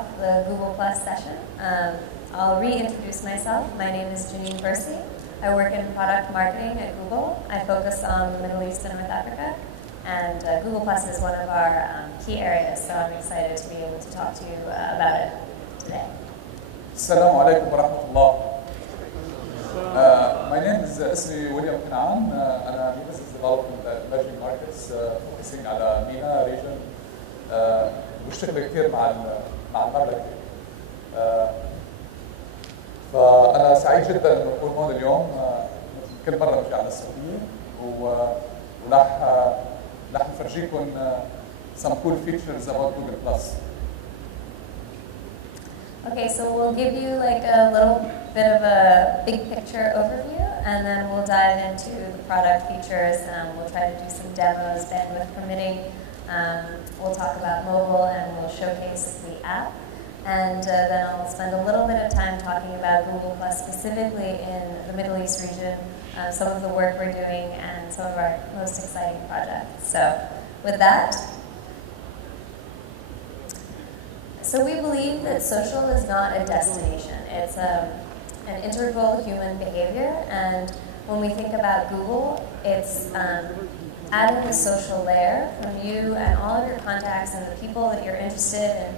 off the Google Plus session. I'll reintroduce myself. My name is Janine Bursey. I work in product marketing at Google. I focus on the Middle East and North Africa. And Google Plus is one of our key areas, so I'm excited to be able to talk to you about it today. Assalamu alaikum wa rahmatullah. My name is اسمي ويليام كنعان. أنا business development at emerging markets focusing على MENA region. بشتغل كثير مع المملكة. فأنا سعيد جدا إنه أكون هون اليوم. كل مرة بجي على السعودية وراح نفرجيكم some cool features about Google Plus. Okay, so we'll give you like a little bit of a big picture overview, and then we'll dive into the product features. We'll try to do some demos, bandwidth permitting. We'll talk about mobile, and we'll showcase the app. And then I'll spend a little bit of time talking about Google Plus specifically in the Middle East region, some of the work we're doing, and some of our most exciting projects. So with that, so we believe that social is not a destination. It's an integral human behavior, and when we think about Google, it's adding the social layer from you and all of your contacts and the people that you're interested in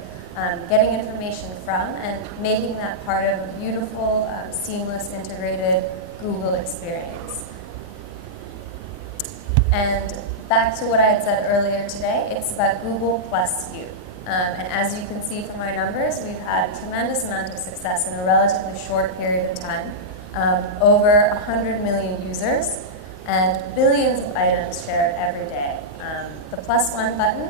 getting information from, and making that part of a beautiful, seamless, integrated Google experience. And back to what I had said earlier today, it's about Google plus you. And as you can see from our numbers, we've had a tremendous amount of success in a relatively short period of time. Over 100 million users and billions of items shared every day. The plus one button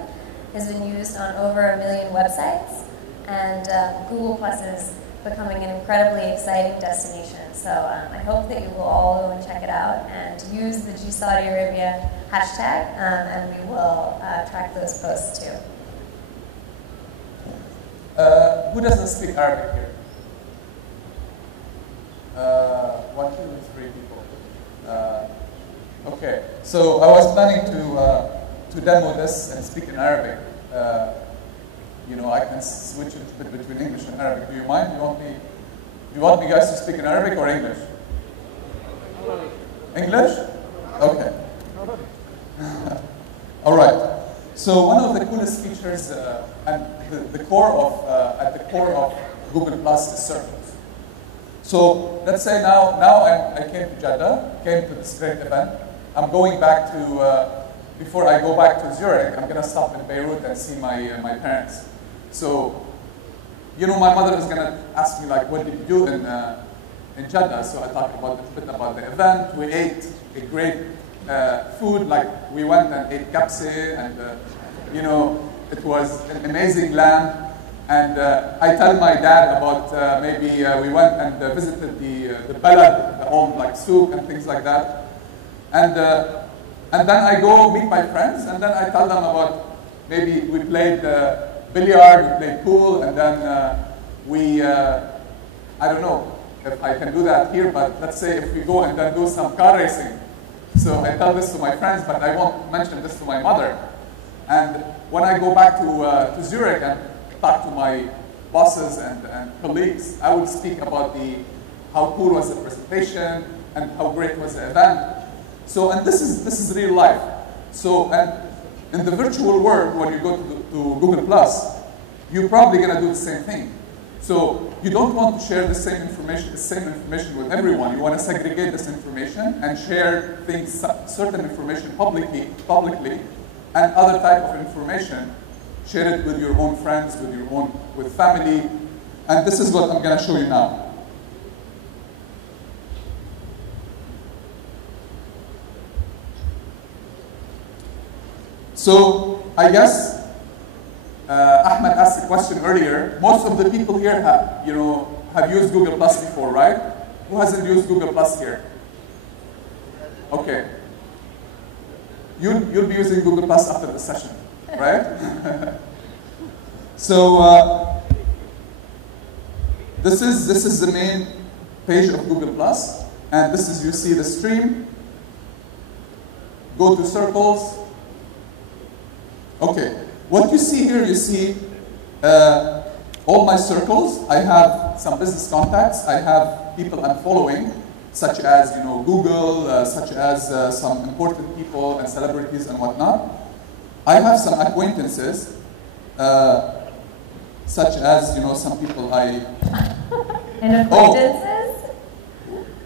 has been used on over 1 million websites, and Google Plus is becoming an incredibly exciting destination. So I hope that you will all go and check it out and use the G Saudi Arabia hashtag, and we will track those posts too. Who doesn't speak Arabic here? 1, 2, 3 people. Okay, so I was planning to demo this and speak in Arabic. I can switch it a bit between English and Arabic. Do you mind? Do you want me guys to speak in Arabic or English? English? Okay. All right. So one of the coolest features and at the core of Google Plus is circles. So let's say now I came to Jeddah, came to this great event. I'm going back to before I go back to Zurich, I'm gonna stop in Beirut and see my parents. So my mother is gonna ask me like, what did you do in Jeddah? So I talk a bit about the event. We ate a great food, like we went and ate kapse, and it was an amazing lamb. And I tell my dad about maybe we went and visited the balad, the old like souk and things like that. And then I go meet my friends, and then I tell them about maybe we played billiard, we played pool, and then I don't know if I can do that here, but let's say if we go and then do some car racing. So I tell this to my friends, but I won't mention this to my mother. And when I go back to Zurich and talk to my bosses and colleagues, I will speak about how cool was the presentation and how great was the event. So, and this is real life. So, and in the virtual world, when you go to Google Plus, you're probably going to do the same thing. So you don't want to share the same information with everyone. You want to segregate this information and share things, certain information publicly, and other type of information, share it with your own friends, with family. And this is what I'm going to show you now. So I guess Ahmed asked a question earlier. Most of the people here have used Google Plus before, right? Who hasn't used Google Plus here? Okay. You'll be using Google Plus after the session, right? So this is the main page of Google Plus, and this is, you see the stream. Go to circles. Okay, what you see here, you see all my circles. I have some business contacts. I have people I'm following, such as Google, such as some important people and celebrities and whatnot. I have some acquaintances, such as some people I. And acquaintances,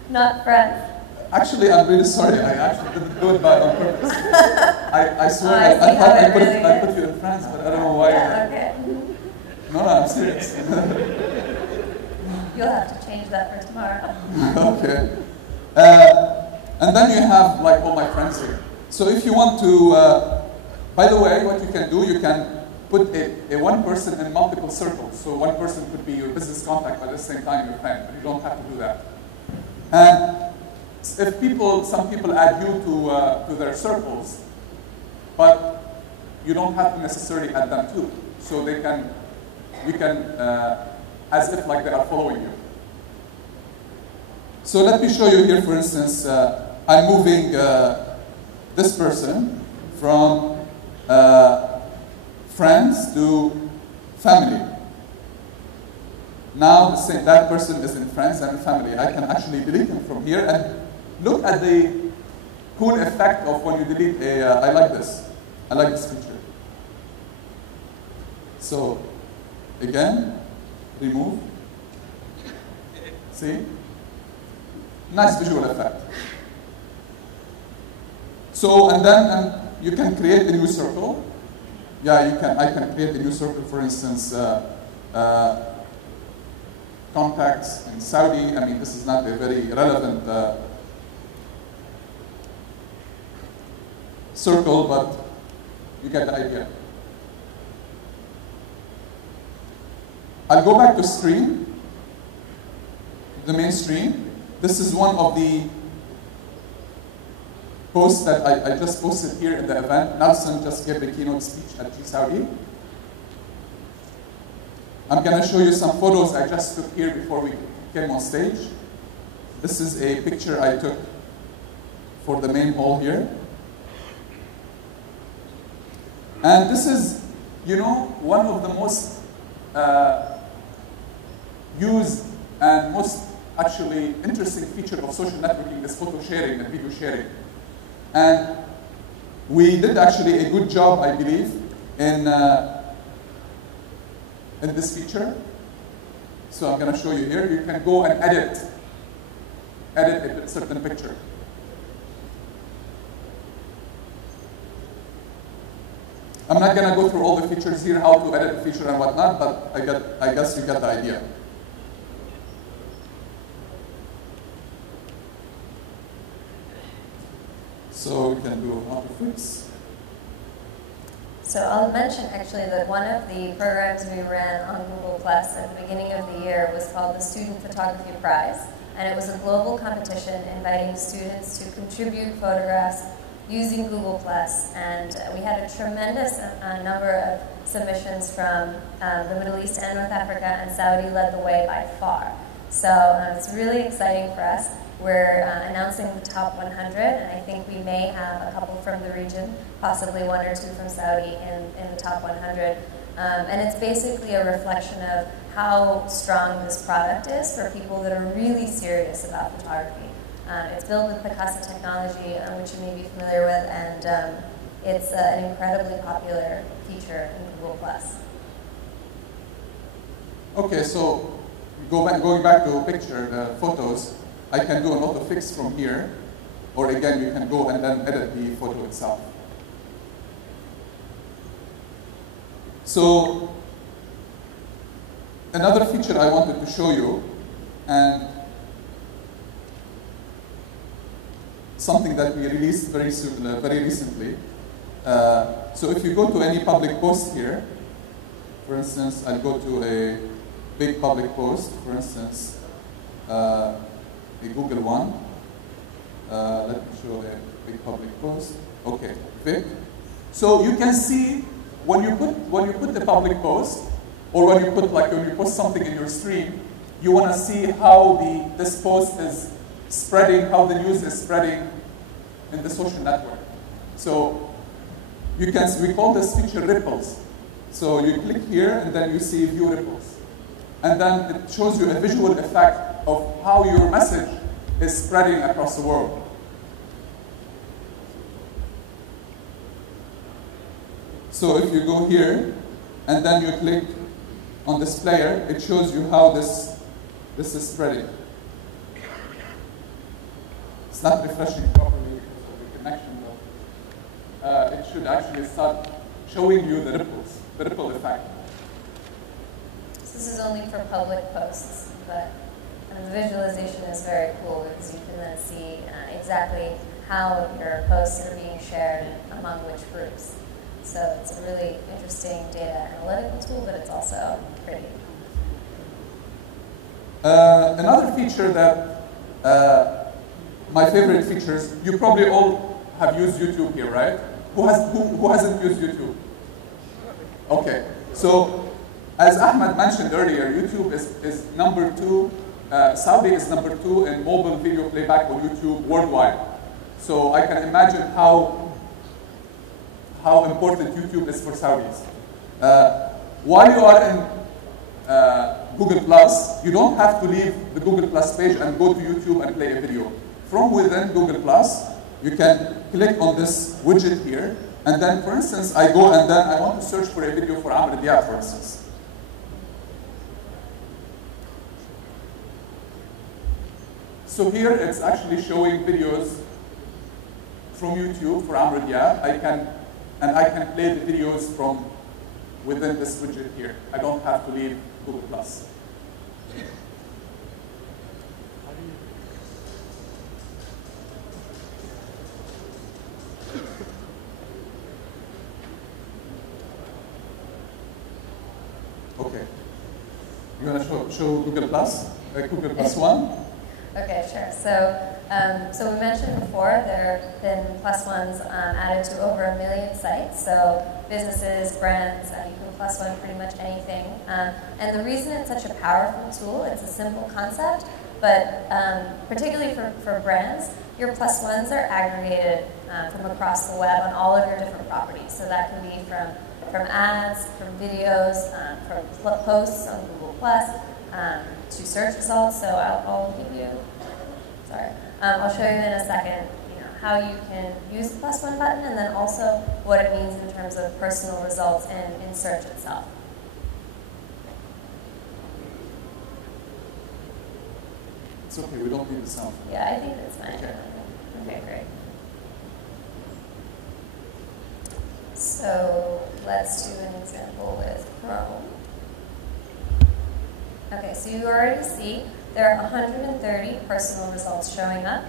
not friends. Actually, I'm really sorry. I actually didn't do it on purpose. I swear, I thought I put you in France, but I don't know why. Yeah, okay. No, I'm serious. You'll have to change that for tomorrow. Okay. And then you have like all my friends here. So if you want to, by the way, what you can do, you can put a one person in multiple circles. So one person could be your business contact, but at the same time your friend. But you don't have to do that. And if some people add you to their circles, but you don't have to necessarily add them too. So you can, as if like they are following you. So let me show you here, for instance, I'm moving this person from friends to family. Now that person is in friends and family. I can actually delete him from here and look at the cool effect of when you delete I like this. I like this feature. So, again, remove. See? Nice visual effect. So, and then you can create a new circle. Yeah, I can create a new circle, for instance, contacts in Saudi. I mean, this is not a very relevant circle, but you get the idea. I'll go back to stream, the main stream. This is one of the posts that I just posted here in the event. Nelson just gave the keynote speech at G-Saudi. I'm going to show you some photos I just took here before we came on stage. This is a picture I took for the main hall here. And this is, one of the most used and most actually interesting feature of social networking is photo sharing and video sharing. And we did actually a good job, I believe, in this feature. So I'm going to show you here. You can go and edit a certain picture. I'm not going to go through all the features here, how to edit a feature and whatnot, but I guess you get the idea. So we can do auto fix. So I'll mention actually that one of the programs we ran on Google Plus at the beginning of the year was called the Student Photography Prize. And it was a global competition inviting students to contribute photographs using Google Plus. And we had a tremendous number of submissions from the Middle East and North Africa, and Saudi led the way by far. So it's really exciting for us. We're announcing the top 100, and I think we may have a couple from the region, possibly one or two from Saudi in the top 100. And it's basically a reflection of how strong this product is for people that are really serious about photography. It's built with Picasa technology, which you may be familiar with, and it's an incredibly popular feature in Google+. Okay, so going back to a picture, photos, I can do an auto fix from here, or again, you can go and then edit the photo itself. So, another feature I wanted to show you, and something that we released very recently. So if you go to any public post here, for instance, I'll go to a big public post, for instance, a Google one. Let me show a big public post. Okay, big. So you can see when you put the public post, or when you post something in your stream, you want to see how this post is spreading, how the news is spreading in the social network. So we call this feature ripples. So you click here and then you see view ripples. and then it shows you a visual effect of how your message is spreading across the world. So if you go here, and then you click on this player, it shows you how this is spreading. It's not refreshing properly because of the connection, but it should actually start showing you the ripple effect. This is only for public posts, but the visualization is very cool because you can then see exactly how your posts are being shared and among which groups. So it's a really interesting data analytical tool, but it's also pretty. Another feature that, my favorite features, you probably all have used YouTube here, right? Who hasn't used YouTube? Okay, so as Ahmed mentioned earlier, YouTube is number 2, Saudi is number 2 in mobile video playback on YouTube worldwide. So I can imagine how important YouTube is for Saudis. While you are in Google Plus, you don't have to leave the Google Plus page and go to YouTube and play a video. From within Google Plus, you can click on this widget here, and then, for instance, I go and then I want to search for a video for Amr Diab, for instance. So here it's actually showing videos from YouTube for Amr Diab. I can play the videos from within this widget here. I don't have to leave Google Plus. Okay. You want to show Google Plus? Google Plus One? Okay, sure. So we mentioned before there have been plus ones added to over 1 million sites. So businesses, brands, you can plus one pretty much anything. And the reason it's such a powerful tool, it's a simple concept, but particularly for brands, your plus ones are aggregated from across the web on all of your different properties. So that can be from ads, from videos, from posts on Google Plus, to search results. So I'll give you, I'll show you in a second, how you can use the plus one button, and then also what it means in terms of personal results in search itself. It's okay, we don't need the sound. Yeah, I think that's fine. Okay, great. So let's do an example with Chrome. Okay, so you already see there are 130 personal results showing up.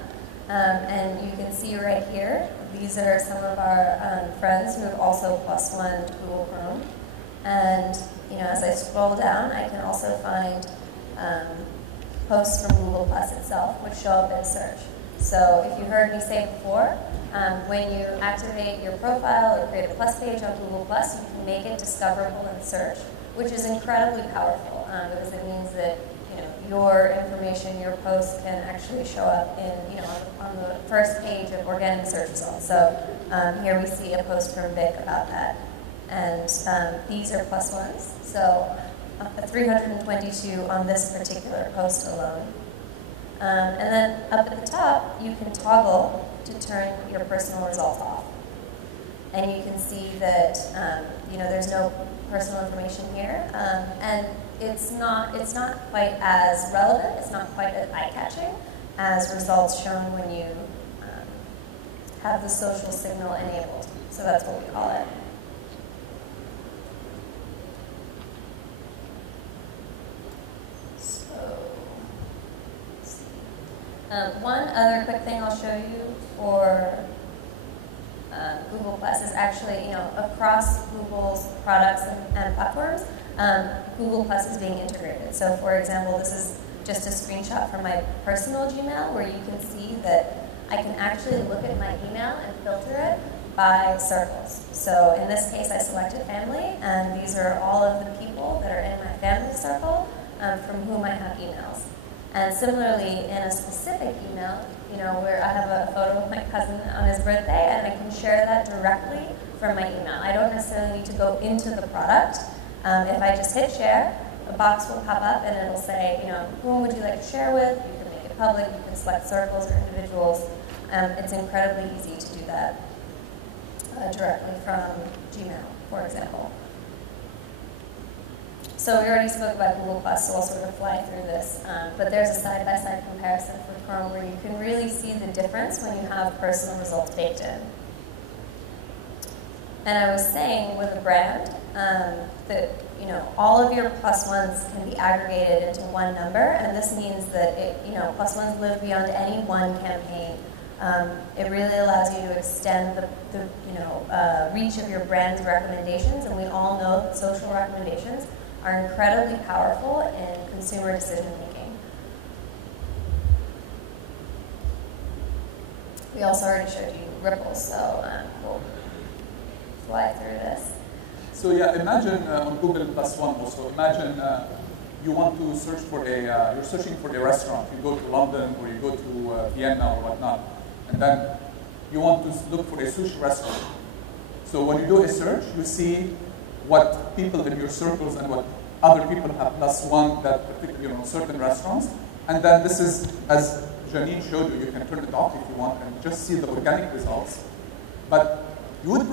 And you can see right here, these are some of our friends who have also plus one Google Chrome. And as I scroll down, I can also find posts from Google Plus itself, which show up in search. So if you heard me say before, when you activate your profile or create a plus page on Google Plus, you can make it discoverable in search, which is incredibly powerful because it means that your information, your post can actually show up in, on the first page of organic search results. So here we see a post from Vic about that. And these are plus ones. So 322 on this particular post alone. And then up at the top, you can toggle to turn your personal results off. And you can see that, there's no personal information here. And it's not quite as relevant, it's not quite as eye-catching as results shown when you have the social signal enabled. So that's what we call it. So, let's see. One other quick thing I'll show you for Google Plus is actually, across Google's products and platforms, Google Plus is being integrated. So for example, this is just a screenshot from my personal Gmail where you can see that I can actually look at my email and filter it by circles. So in this case, I selected family, and these are all of the people that are in my family circle from whom I have emails. And similarly, in a specific email, where I have a photo of my cousin on his birthday, and I can share that directly from my email. I don't necessarily need to go into the product. If I just hit share, a box will pop up and it'll say, whom would you like to share with? You can make it public, you can select circles or individuals. It's incredibly easy to do that directly from Gmail, for example. So we already spoke about Google+, so I'll sort of fly through this. But there's a side-by-side comparison for Chrome where you can really see the difference when you have personal results baked in. And I was saying with a brand that all of your +1s can be aggregated into one number, and this means that +1s live beyond any one campaign. It really allows you to extend the reach of your brand's recommendations, and we all know that social recommendations are incredibly powerful in consumer decision making. We also already showed you ripples, so we'll fly through this. So yeah, imagine on Google +1 also, imagine you want to search for you're searching for a restaurant. You go to London or you go to Vienna or whatnot, and then you want to look for a sushi restaurant. So when you do a search, you see what people in your circles and what other people have +1 that certain restaurants. And then this is, as Janine showed you, you can turn it off if you want and just see the organic results. But you would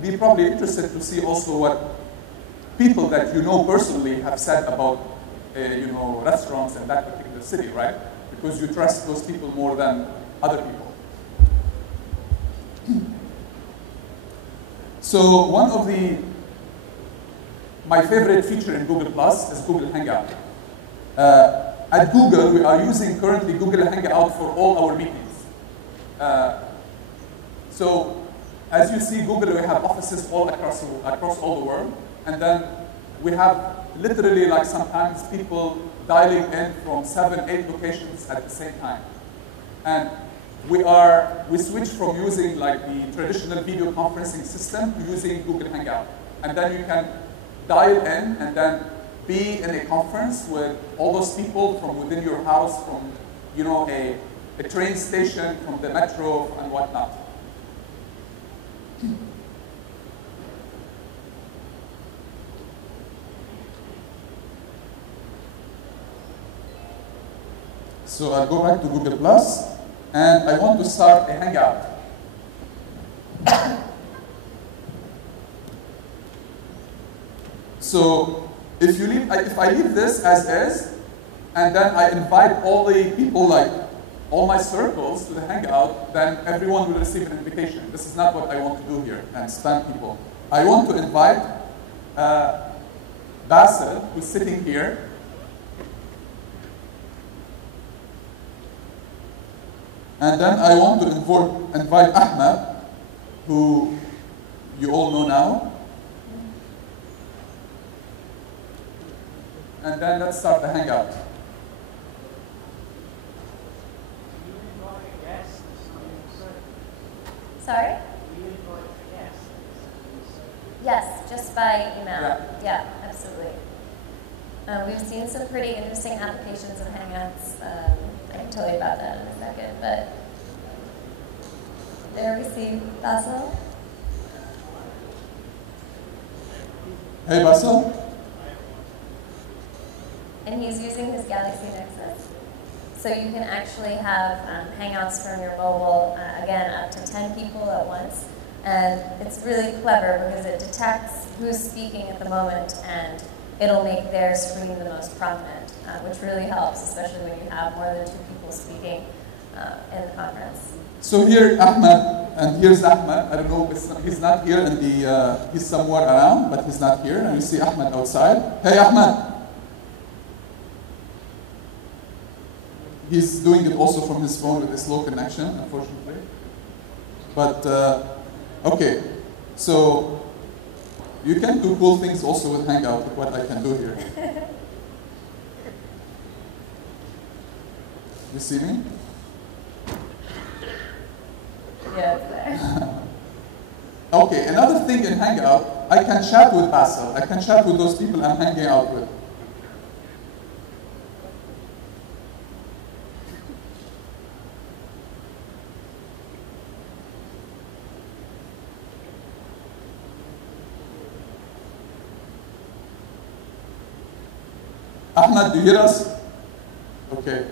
be probably interested to see also what people that you know personally have said about restaurants in that particular city, right? Because you trust those people more than other people. So one of my favorite feature in Google Plus is Google Hangout. At Google, we are using currently Google Hangout for all our meetings. So as you see, Google, we have offices all across all the world, and then we have literally like sometimes people dialing in from 7, 8 locations at the same time. And we switched from using like the traditional video conferencing system to using Google Hangout. And then you can dial in and then be in a conference with all those people from within your house, from a train station, from the metro and whatnot. So I'll go back to Google Plus, and I want to start a Hangout. So if I leave this as is, and then I invite all the people, like all my circles, to the Hangout, then everyone will receive an invitation. This is not what I want to do here and spam people. I want to invite Basil, who's sitting here. And then I want to invite Ahmed, who you all know now. And then let's start the Hangout. Sorry? Yes, just by email. Yeah, absolutely. We've seen some pretty interesting applications of Hangouts. I can tell you about that in a second, but there we see Basil. Hey, Basil. And he's using his Galaxy Nexus. So you can actually have Hangouts from your mobile, again, up to 10 people at once. And it's really clever because it detects who's speaking at the moment, and it'll make their screen the most prominent, which really helps, especially when you have more than 2 people speaking in the conference. So here, Ahmed, and here's Ahmed. I don't know, he's not here, and he's somewhere around, but he's not here. And you see Ahmed outside. Hey, Ahmed. He's doing it also from his phone with a slow connection, unfortunately. But, okay. So, you can do cool things also with Hangout, like what I can do here. You see me? Yeah, it's there. Okay, another thing in Hangout, I can chat with Basil. I can chat with those people I'm hanging out with. Ahmad, do you hear us? Okay.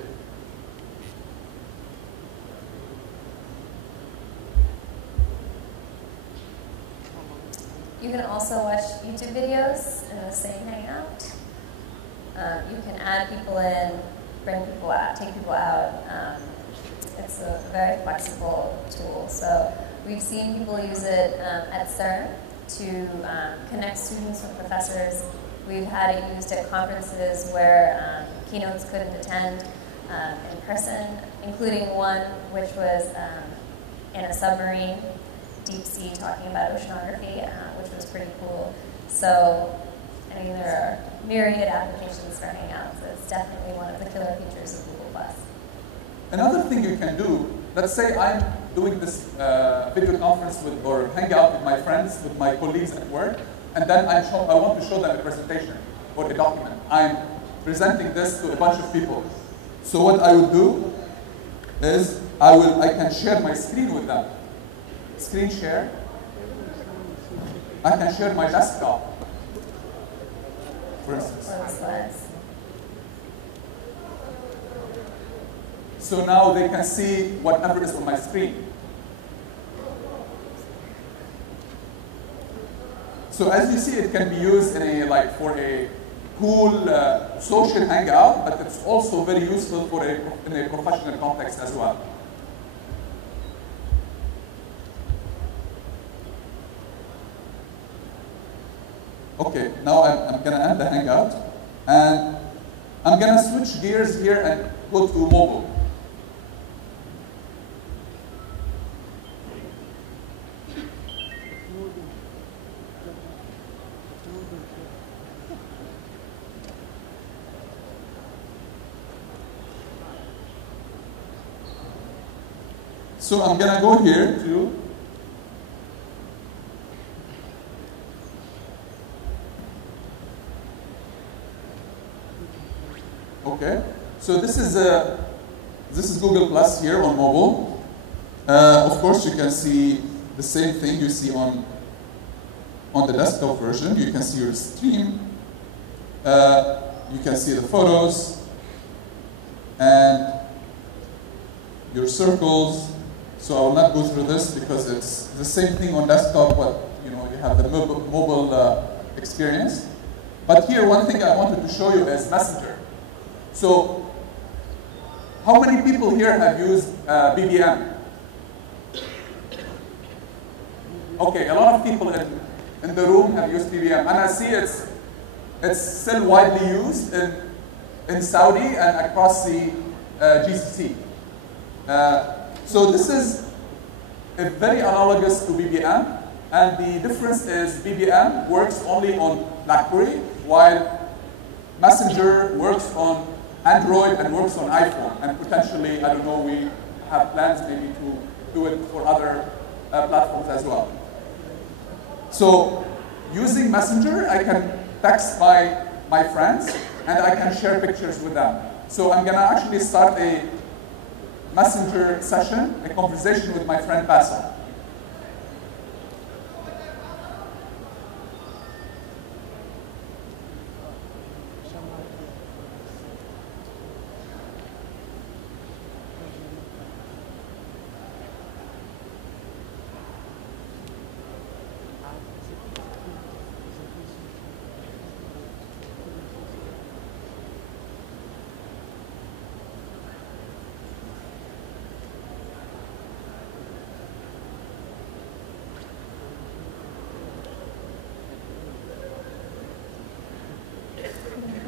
You can also watch YouTube videos in the same Hangout. You can add people in, bring people out, take people out. It's a very flexible tool. So we've seen people use it at CERN to connect students with professors. We've had it used at conferences where keynotes couldn't attend in person, including one which was in a submarine, deep sea, talking about oceanography, which was pretty cool. So, I mean, there are myriad applications for Hangouts. It's definitely one of the killer features of Google+. Another thing you can do, let's say I'm doing this video conference with, or Hangout with my friends, with my colleagues at work, and then I want to show them a presentation or a document. I'm presenting this to a bunch of people. So what I would do is I can share my screen with them. Screen share. I can share my desktop, for instance. So now they can see whatever is on my screen. So as you see, it can be used in a for a cool social hangout, but it's also very useful for in a professional context as well. Okay, now I'm going to end the Hangout, and I'm going to switch gears here and go to mobile. So I'm going to go here to okay. So this is Google Plus here on mobile. Of course, you can see the same thing you see on the desktop version. You can see your stream. You can see the photos and your circles. So I will not go through this because it's the same thing on desktop, but you have the mobile experience. But here, one thing I wanted to show you is Messenger. So, how many people here have used BBM? Okay, a lot of people in the room have used BBM, and I see it's still widely used in Saudi and across the GCC. So this is very analogous to BBM, and the difference is BBM works only on BlackBerry, while Messenger works on Android and works on iPhone, and potentially, I don't know, we have plans maybe to do it for other platforms as well. So using Messenger, I can text my friends, and I can share pictures with them. So I'm going to actually start a Messenger session, a conversation with my friend Basil.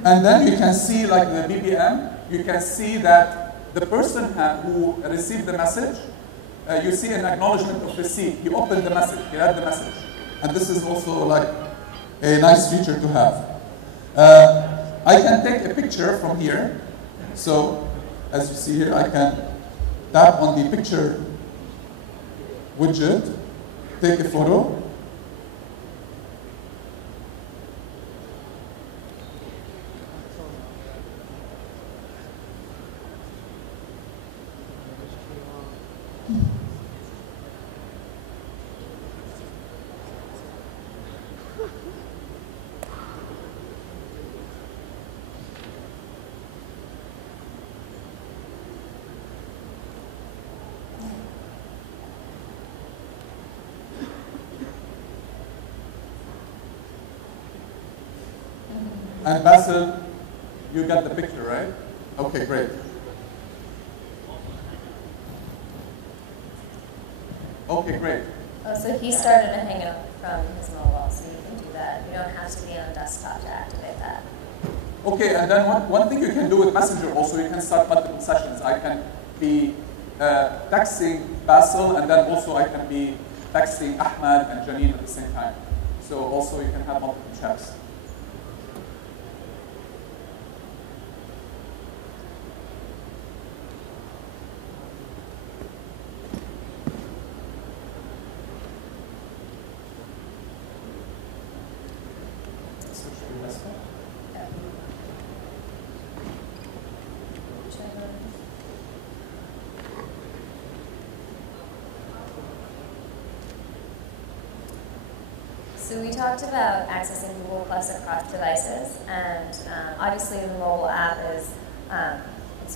And then you can see, like the BBM, you can see that the person who received the message, you see an acknowledgement of receipt. He opened the message, he read the message. And this is also like a nice feature to have. I can take a picture from here. So, as you see here, I can tap on the picture widget, take a photo. And Basil, you got the picture, right? Okay, great. Okay, great. Oh, so he started a Hangout from his mobile, so you can do that. You don't have to be on desktop to activate that. Okay, and then one thing you can do with Messenger also, you can start multiple sessions. I can be texting Basil, and then also I can be texting Ahmad and Janine at the same time. So also you can have multiple chats. So we talked about accessing Google Plus across devices, and obviously the mobile app is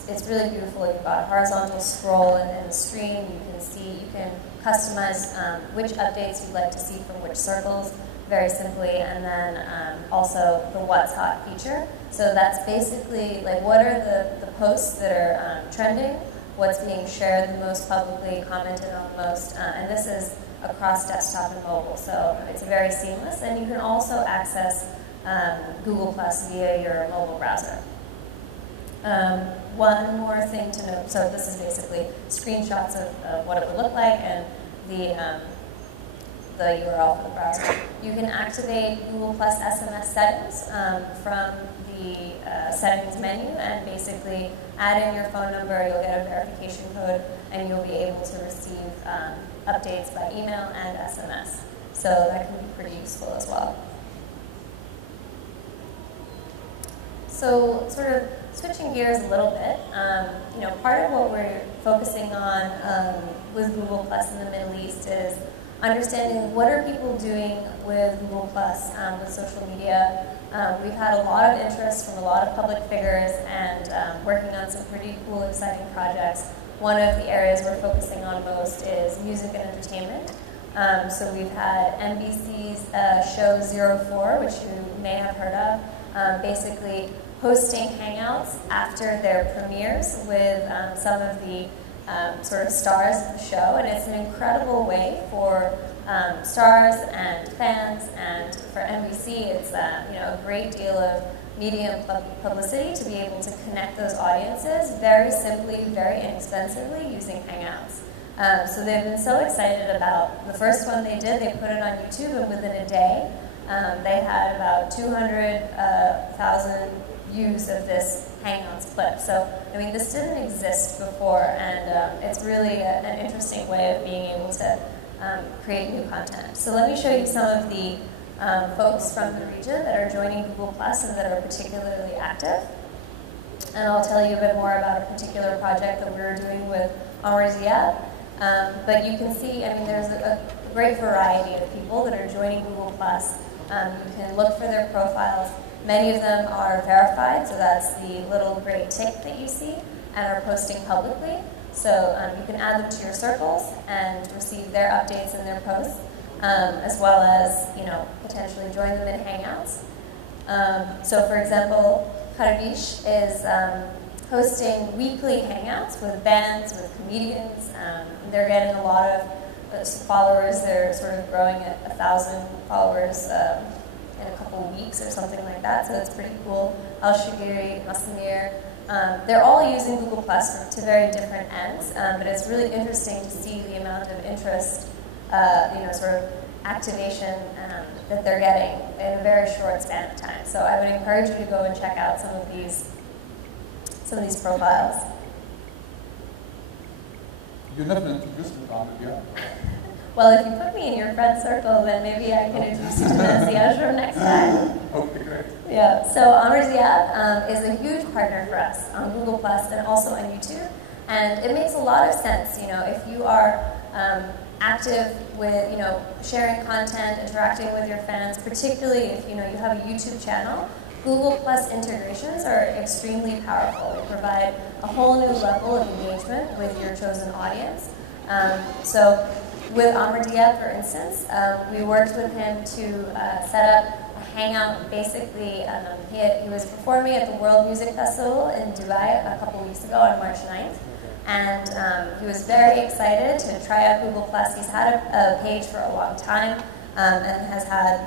it's really beautiful. You've got a horizontal scroll in the screen. You can see, you can customize which updates you'd like to see from which circles very simply, and then also the What's Hot feature. So that's basically like what are the posts that are trending, what's being shared the most publicly, commented on the most, and this is across desktop and mobile, so it's very seamless. And you can also access Google Plus via your mobile browser. One more thing to note, so this is basically screenshots of what it would look like and the URL for the browser. You can activate Google Plus SMS settings from the settings menu, and basically add in your phone number, you'll get a verification code, and you'll be able to receive updates by email and SMS. So that can be pretty useful as well. So sort of switching gears a little bit, part of what we're focusing on with Google Plus in the Middle East is understanding what are people doing with Google Plus, with social media. We've had a lot of interest from a lot of public figures and working on some pretty cool, exciting projects. One of the areas we're focusing on most is music and entertainment. So we've had NBC's show 04, which you may have heard of, basically hosting Hangouts after their premieres with some of the sort of stars of the show, and it's an incredible way for stars and fans, and for NBC, it's a great deal of media and publicity to be able to connect those audiences very simply, very inexpensively using Hangouts. So they've been so excited about the first one they did. They put it on YouTube, and within a day, they had about 200,000 views of this Hangouts clip. So, I mean, this didn't exist before, and it's really an interesting way of being able to create new content. So let me show you some of the folks from the region that are joining Google Plus and that are particularly active. And I'll tell you a bit more about a particular project that we're doing with Amr Ziad. But you can see, I mean, there's a great variety of people that are joining Google Plus. You can look for their profiles. Many of them are verified, so that's the little gray tick that you see, and are posting publicly. So you can add them to your circles and receive their updates and their posts, as well as potentially join them in Hangouts. So for example, Karavish is hosting weekly Hangouts with bands, with comedians. They're getting a lot of followers. They're sort of growing at 1,000 followers in a couple of weeks or something like that, so that's pretty cool. Al-Shagiri, Masamir, they're all using Google Plus to very different ends, but it's really interesting to see the amount of interest, sort of activation that they're getting in a very short span of time. So I would encourage you to go and check out some of these profiles. You never introduced me, yeah. Well, if you put me in your friend circle, then maybe I can introduce you to Nancy Ashram next time. Okay, great. Yeah, so Amr Ziad is a huge partner for us on Google Plus and also on YouTube. And it makes a lot of sense, if you are active with, sharing content, interacting with your fans, particularly if, you have a YouTube channel, Google Plus integrations are extremely powerful. They provide a whole new level of engagement with your chosen audience. So with Amr Diab, for instance, we worked with him to set up hangout. Basically, he was performing at the World Music Festival in Dubai a couple weeks ago on March 9th. And he was very excited to try out Google+. He's had a page for a long time and has had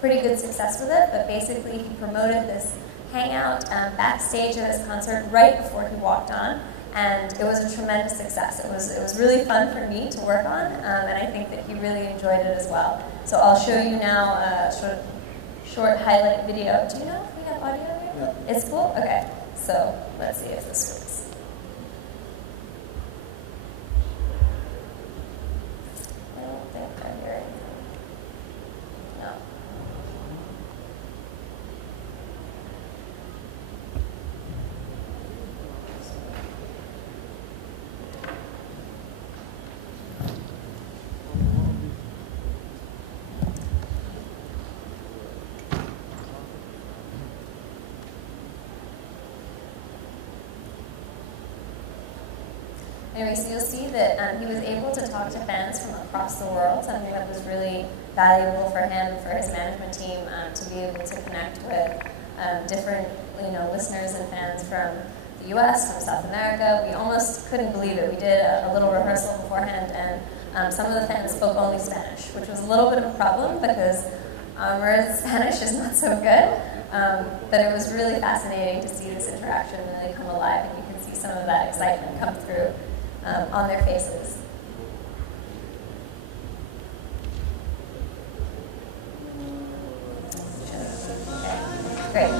pretty good success with it. But basically, he promoted this hangout backstage at his concert right before he walked on, and it was a tremendous success. It was really fun for me to work on, and I think that he really enjoyed it as well. So I'll show you now a short highlight video. Do you know if we have audio here? Yeah. It's cool? Okay. So let's see if this works. Anyway, so you'll see that he was able to talk to fans from across the world, something that was really valuable for him, for his management team, to be able to connect with different listeners and fans from the US, from South America. We almost couldn't believe it. We did a little rehearsal beforehand, and some of the fans spoke only Spanish, which was a little bit of a problem because Murray's Spanish is not so good. But it was really fascinating to see this interaction really come alive, and you can see some of that excitement come through on their faces. Okay, great.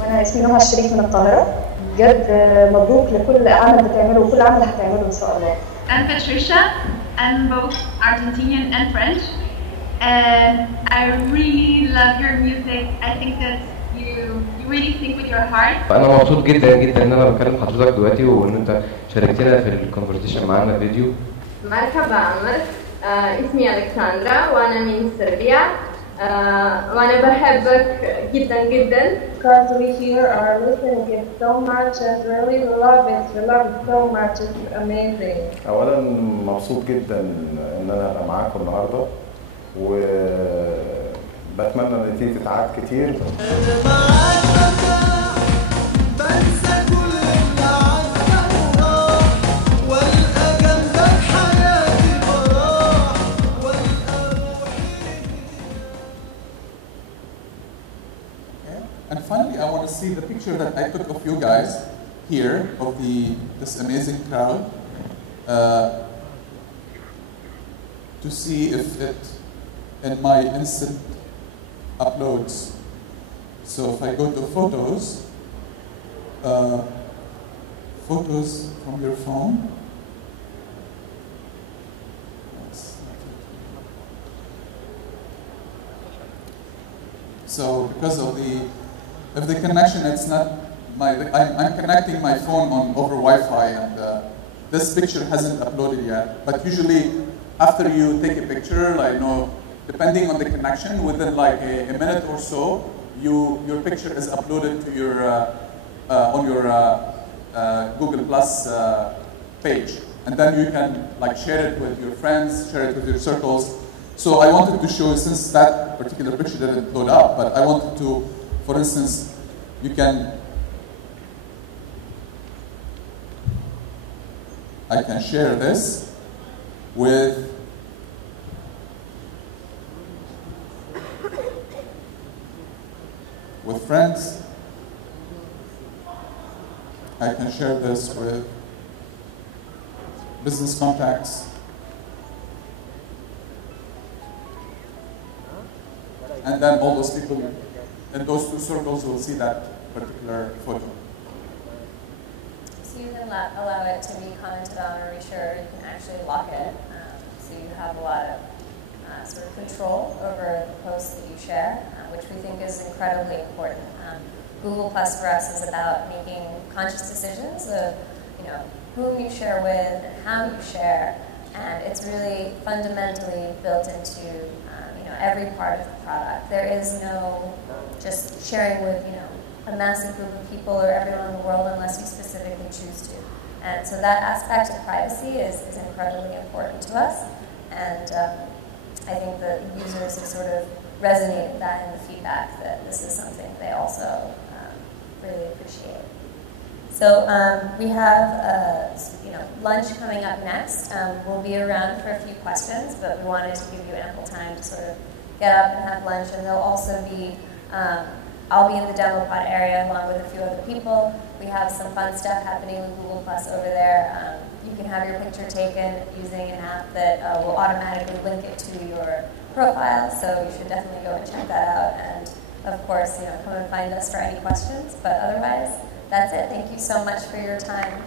وانا اسمي نهى الشريف من القاهره. بجد مبروك لكل عمل بتعمله وكل عمل هتعمله ان شاء الله. I'm Patricia. I'm both Argentinian and French, and I really love your music. I think that you really think with your heart. أنا مبسوط جدا جدا إن أنا بكلم حضرتك دلوقتي وإن أنت شاركتنا في الكونفرسيشن معانا فيديو. مرحبا عمر، اسمي ألكسندرا وأنا من صربيا. وأنا بحبك جدا جدا. Because we here are listening it so much and really love it so much. It's amazing. أولاً مبسوط جدا إن أنا أبقى معاكم النهاردة وبتمنى إن دي تتعاد كتير. And finally, I want to see the picture that I took of you guys here, of this amazing crowd, to see if it, in my instant uploads. So if I go to photos, photos from your phone. So because of if the connection, it's not I'm connecting my phone over Wi-Fi, and this picture hasn't uploaded yet. But usually, after you take a picture, depending on the connection, within a minute or so, your picture is uploaded to your on your Google Plus page, and then you can share it with your friends, share it with your circles. So I wanted to show, since that particular picture didn't load up, but I wanted to, for instance, I can share this with friends. I can share this with business contacts. And then all those people in those two circles will see that particular photo. So you can allow it to be commented on or reshare. You can actually lock it, so you have a lot of sort of control over the posts that you share, which we think is incredibly important. Google Plus for us is about making conscious decisions of whom you share with and how you share, and it's really fundamentally built into every part of the product. There is no just sharing with a massive group of people or everyone in the world unless you specifically choose to. And so that aspect of privacy is incredibly important to us, and I think the users have sort of resonated that in the feedback that this is something they also really appreciate. So we have lunch coming up next. We'll be around for a few questions, but we wanted to give you ample time to sort of get up and have lunch. And there'll also be, I'll be in the demo pod area along with a few other people. We have some fun stuff happening with Google Plus over there. You can have your picture taken using an app that will automatically link it to your profile, so you should definitely go and check that out. And of course, come and find us for any questions. But otherwise, that's it. Thank you so much for your time.